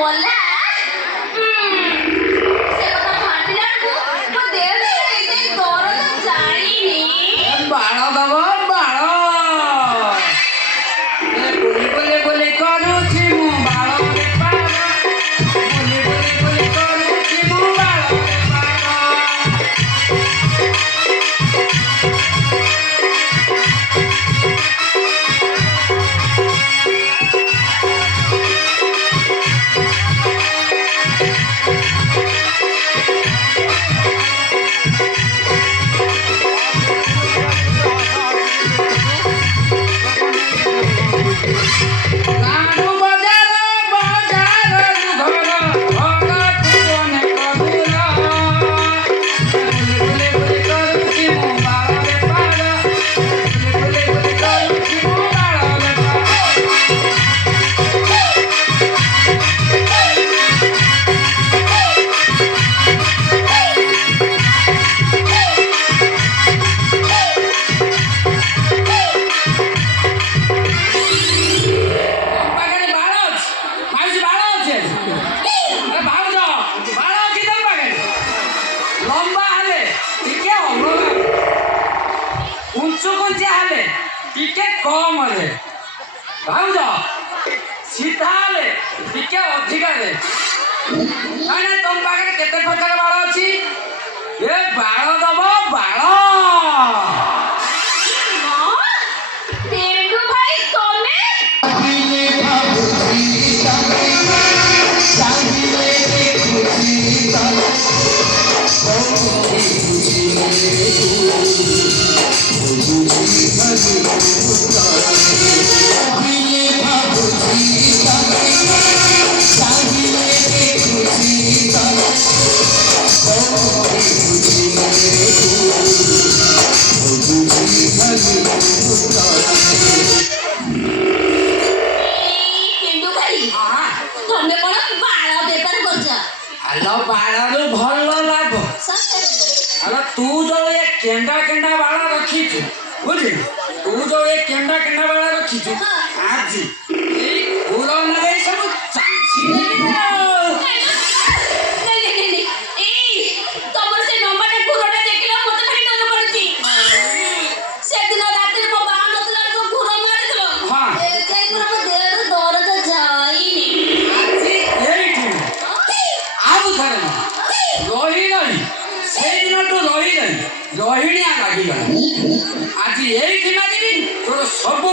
ଗଲା ସେ କଥା ଭାବିଲା ବେଳକୁ ମୋ ଦେହରେ ଏତେ ଦରଦ ଜାଣିନି। ବାଳ ଦବ ବାଳ ବୁଲି ବୁଲି ବୁଲି କରୁଛି ମୁଁ ବାଳ ବେପାର ବୁଲି ବୁଲି ବୁଲି କରୁଛି ମୁଁ ବାଳ ବେପାର। सीधा टिके अधिका तुम पाखे केते प्रकार बाल अच्छी ए बाल दब बाल बाल भल लाभ तू जो ये केंडा केंडा बाल रखी बुझी तू जो ये केंडा केंडा बाल रखी आज फूल लगे सब रोहिणी लगी आज यही मागिनी तोर सब